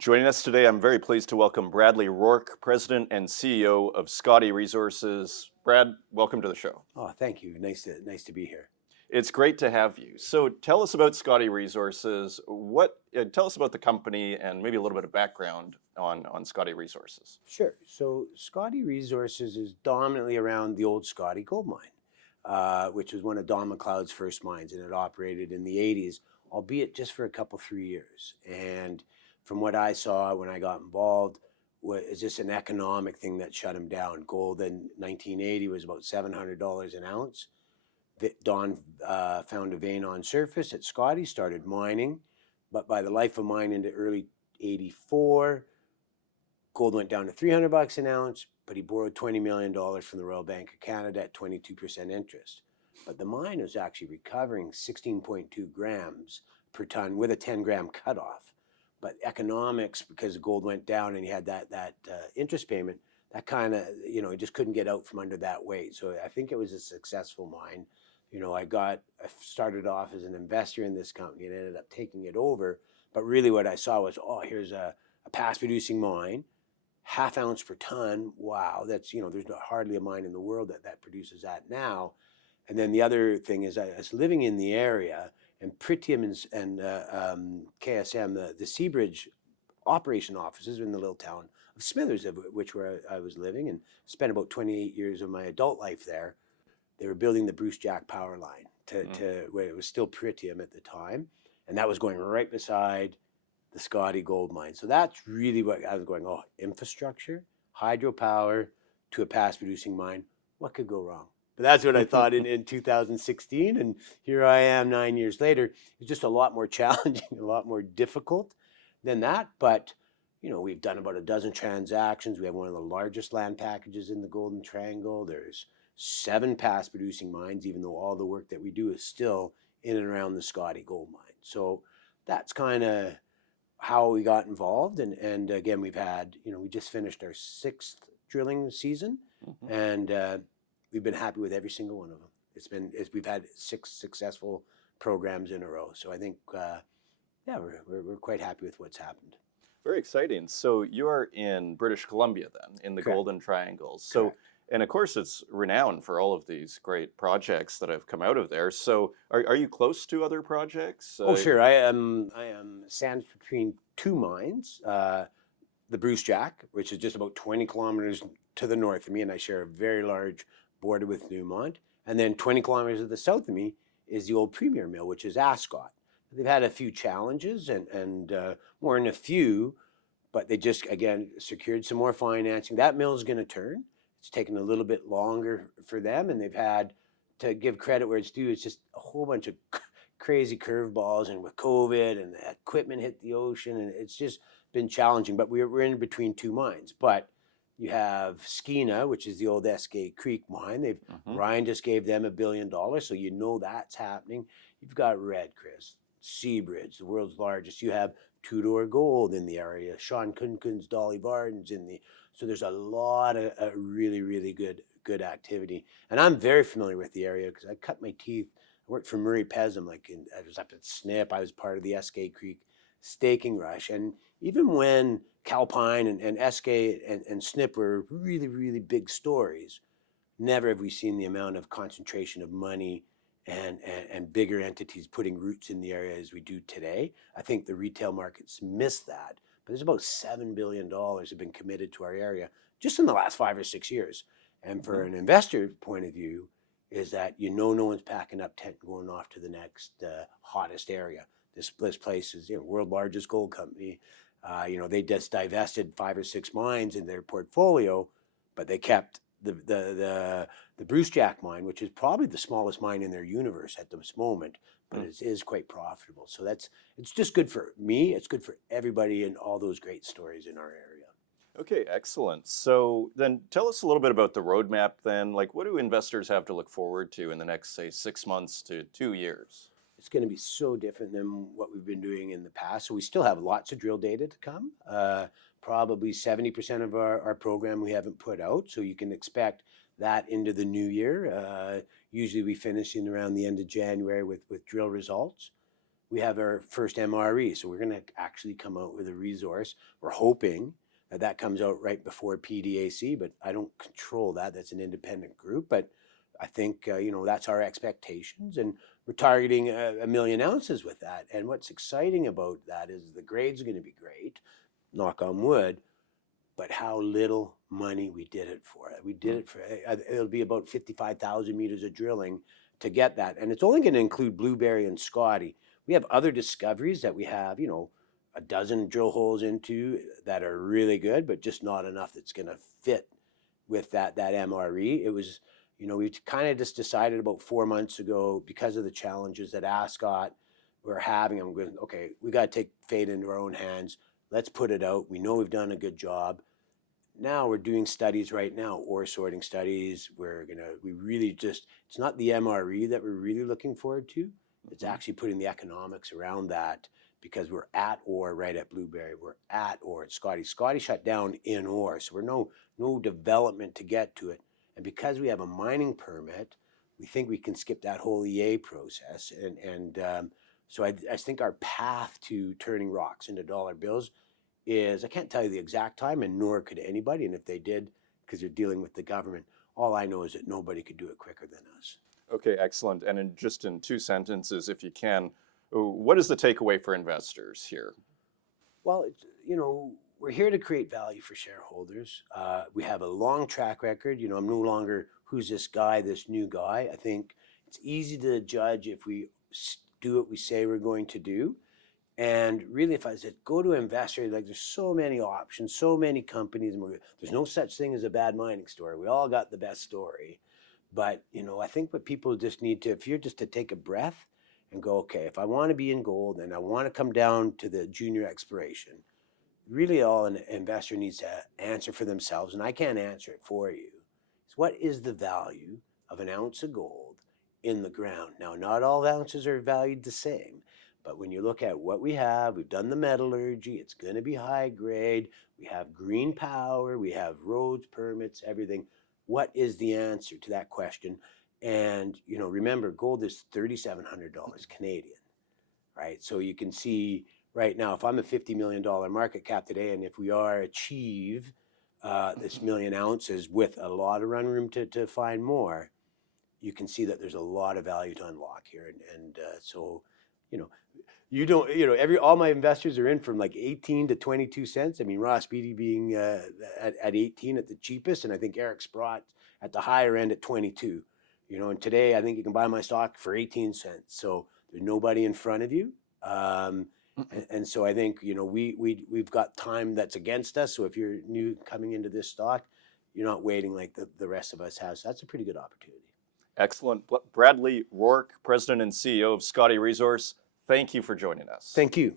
Joining us today, I'm very pleased to welcome Bradley Rourke, President and CEO of Scottie Resources. Brad, welcome to the show. Oh, thank you. Nice to be here. It's great to have you. So tell us about Scottie Resources. Tell us about the company and maybe a little bit of background on Scottie Resources. Sure. So Scottie Resources is dominantly around the old Scottie gold mine, which was one of Don McLeod's first mines, and it operated in the 80s, albeit just for a couple, 3 years. And from what I saw when I got involved, was just an economic thing that shut him down. Gold in 1980 was about $700 an ounce. Don found a vein on surface at Scottie, started mining, but by the life of mine into early 84, gold went down to $300 an ounce, but he borrowed $20 million from the Royal Bank of Canada at 22% interest. But the mine was actually recovering 16.2 grams per ton with a 10-gram cutoff. But economics, because gold went down and he had that interest payment, that kind of, he just couldn't get out from under that weight. So I think it was a successful mine. I started off as an investor in this company and ended up taking it over. But really what I saw was, here's a past producing mine, half ounce per ton. Wow, that's, there's hardly a mine in the world that produces that now. And then the other thing is I was living in the area, and Pritium and KSM, the Seabridge operation offices in the little town of Smithers, of which where I was living, and spent about 28 years of my adult life there. They were building the Bruce Jack power line to where it was still Pritium at the time, and that was going right beside the Scottie gold mine. So that's really what I was going, infrastructure, hydropower to a past producing mine. What could go wrong? But that's what I thought in 2016, and here I am 9 years later. It's just a lot more challenging, a lot more difficult than that. But, we've done about a dozen transactions. We have one of the largest land packages in the Golden Triangle. There's 7 past producing mines, even though all the work that we do is still in and around the Scottie gold mine. So that's kind of how we got involved. And again, we've had, we just finished our 6th drilling season, and we've been happy with every single one of them. We've had 6 successful programs in a row. So I think, we're quite happy with what's happened. Very exciting. So you're in British Columbia then, in the Correct. Golden Triangle. So. Correct. And of course, it's renowned for all of these great projects that have come out of there. So are you close to other projects? Sure. I am sandwiched between 2 mines. The Bruce Jack, which is just about 20 kilometers to the north of me, and I share a very large border with Newmont. And then 20 kilometers to the south of me is the old Premier Mill, which is SCOT. They've had a few challenges and more than a few, but they just, again, secured some more financing. That mill is going to turn. It's taken a little bit longer for them, and they've had to give credit where it's due. It's just a whole bunch of crazy curveballs, and with COVID and the equipment hit the ocean, and it's just been challenging. But we're in between 2 mines. But you have Skeena, which is the old Eskay Creek mine. Ryan just gave them $1 billion, so that's happening. You've got Red Chris, Seabridge, the world's largest. You have Tudor Gold in the area, Sean Kunkun's Dolly Varden's in the. So there's a lot of really, really good activity. And I'm very familiar with the area because I cut my teeth. I worked for Murray Pesum, I was up at Snip. I was part of the Eskay Creek staking rush. And even when Calpine and Eskay and Snip were really, really big stories, never have we seen the amount of concentration of money and bigger entities putting roots in the area as we do today. I think the retail markets miss that. But there's about $7 billion have been committed to our area just in the last 5 or 6 years. And for an investor point of view, is that no one's packing up tent and going off to the next hottest area. This place is world largest gold company. They just divested 5 or 6 mines in their portfolio, but they kept the Bruce Jack mine, which is probably the smallest mine in their universe at this moment, but it is quite profitable. So it's just good for me. It's good for everybody and all those great stories in our area. Okay, excellent. So then tell us a little bit about the roadmap then. What do investors have to look forward to in the next, say, 6 months to 2 years? It's going to be so different than what we've been doing in the past. So we still have lots of drill data to come. Probably 70% of our program we haven't put out. So you can expect that into the new year. Usually we finish in around the end of January with drill results. we have our first MRE. So we're going to actually come out with a resource. We're hoping that that comes out right before PDAC, but I don't control that. That's an independent group. But I think, that's our expectations. And we're targeting a million ounces with that. And what's exciting about that is the grades are going to be great, knock on wood, but how little money we did it for. We did it for, it'll be about 55,000 meters of drilling to get that. And it's only going to include Blueberry and Scottie. We have other discoveries that we have, a dozen drill holes into that are really good, but just not enough that's going to fit with that MRE. It was, we kind of just decided about 4 months ago, because of the challenges that SCOT were having, I'm going, okay, we got to take fate into our own hands. Let's put it out. We know we've done a good job. Now we're doing studies right now, ore sorting studies. It's not the MRE that we're really looking forward to. It's actually putting the economics around that, because we're at ore right at Blueberry. We're at ore at Scottie. Scottie shut down in ore, so we're no development to get to it. And because we have a mining permit, we think we can skip that whole EA process. So I think our path to turning rocks into dollar bills is, I can't tell you the exact time, and nor could anybody. And if they did, because they're dealing with the government, all I know is that nobody could do it quicker than us. Okay, excellent. And in 2 sentences, if you can, what is the takeaway for investors here? Well, we're here to create value for shareholders. We have a long track record. I'm no longer who's this guy, this new guy. I think it's easy to judge if we do what we say we're going to do. And really, if I said, go to investor, there's so many options, so many companies. There's no such thing as a bad mining story. We all got the best story. But, I think what people just need to, if you're just to take a breath and go, okay, if I want to be in gold and I want to come down to the junior exploration, really all an investor needs to answer for themselves, and I can't answer it for you, is what is the value of an ounce of gold in the ground? Now, not all ounces are valued the same, but when you look at what we have, we've done the metallurgy, it's going to be high grade, we have green power, we have roads, permits, everything. What is the answer to that question? And, remember, gold is $3,700 Canadian, right? So you can see right now, if I'm a $50 million market cap today, and if we achieve this million ounces with a lot of run room to find more, you can see that there's a lot of value to unlock here. So, all my investors are in from like 18 to 22 cents. I mean, Ross Beatty being at 18 at the cheapest, and I think Eric Sprott at the higher end at 22. And today I think you can buy my stock for 18 cents. So there's nobody in front of you. And so I think, we've got time that's against us. So if you're new coming into this stock, you're not waiting like the rest of us have. So that's a pretty good opportunity. Excellent. Bradley Rourke, President and CEO of Scottie Resources, thank you for joining us. Thank you.